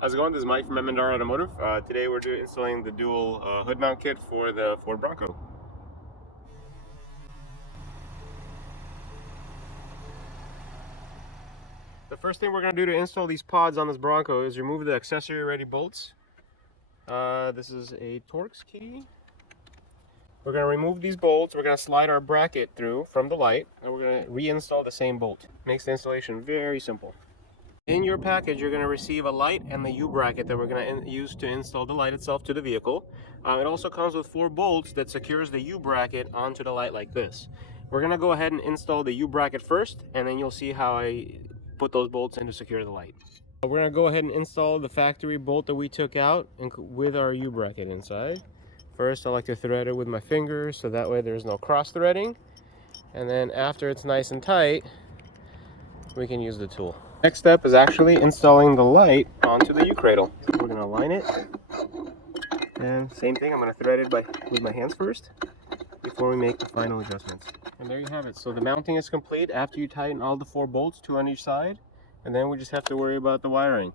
How's it going? This is Mike from Mandar Automotive. Today we're installing the dual hood mount kit for the Ford Bronco. The first thing we're going to do to install these pods on this Bronco is remove the accessory ready bolts. This is a Torx key. We're going to remove these bolts. We're going to slide our bracket through from the light, and we're going to reinstall the same bolt. Makes the installation very simple. In your package, you're going to receive a light and the U-bracket that we're going to use to install the light itself to the vehicle. It also comes with 4 bolts that secures the U-bracket onto the light like this. We're going to go ahead and install the U-bracket first, and then you'll see how I put those bolts in to secure the light. We're going to go ahead and install the factory bolt that we took out with our U-bracket inside. First, I like to thread it with my fingers so that way there's no cross-threading. And then after it's nice and tight, we can use the tool. Next step is actually installing the light onto the U-cradle. We're going to align it, and same thing, I'm going to thread it with my hands first before we make the final adjustments. And there you have it. So the mounting is complete after you tighten all the 4 bolts, 2 on each side, and then we just have to worry about the wiring.